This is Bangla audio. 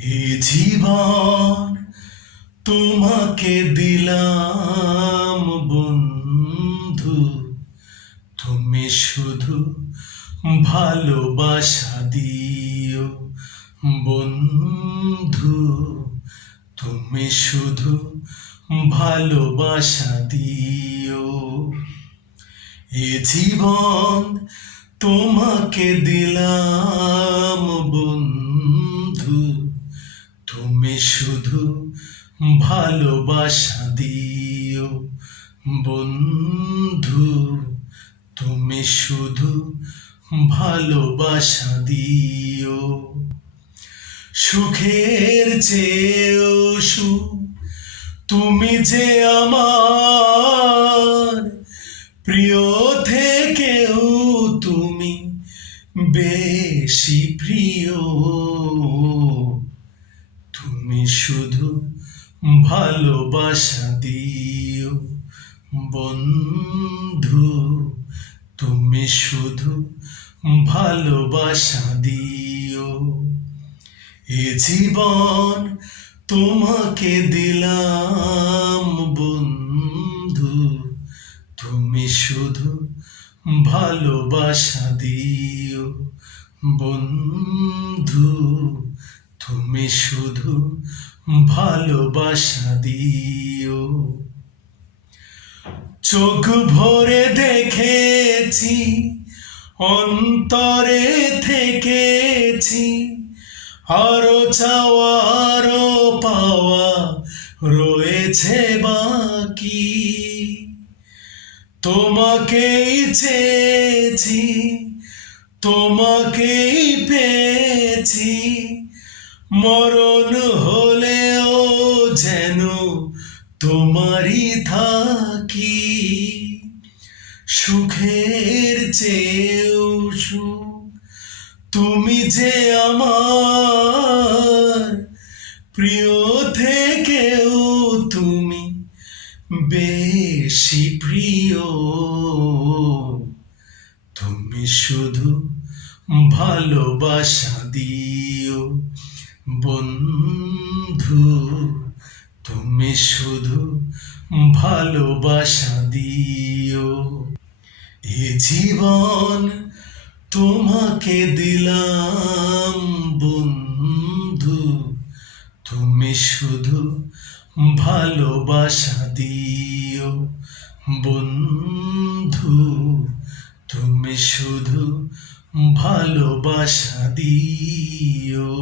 এ জীবন তোমাকে দিলাম বন্ধু, তুমি শুধু ভালোবাসা দিও বন্ধু, তুমি শুধু ভালোবাসা দিও। এ জীবন তোমাকে দিলাম বন্ধু, তুমি শুধু ভালোবাসা দিও বন্ধু, তুমি শুধু ভালোবাসা দিও। সুখের চেয়েও সুখ তুমি যে আমার প্রিয় থেকেও তুমি বেশি প্রিয়, তুমি শুধু ভালোবাসা দিও বন্ধু, তুমি শুধু ভালোবাসা দিও। এ জীবন তোমাকে দিলাম বন্ধু, তুমি শুধু ভালোবাসা দিও বন্ধু, তুমি শুধু ভালোবাসা দিও। চোখ ভরে দেখেছি, অন্তরে থেকেছি, আরো চাওয়া আরো পাওয়া রয়েছে বাকি। তোমাকেই চেয়েছি, তোমাকেই পেয়েছি, মরণ হলেও যেন তোমারই থাকি। সুখের চেয়েও সুখ তুমি যে আমার প্রিয় থেকেও তুমি বেশি প্রিয়, তুমি শুধু ভালোবাসা দিও বন্ধু, তুমি শুধু ভালোবাসা দিও। এ জীবন তোমাকে দিলাম বন্ধু, তুমি শুধু ভালোবাসা দিও বন্ধু, তুমি শুধু ভালোবাসা দিও।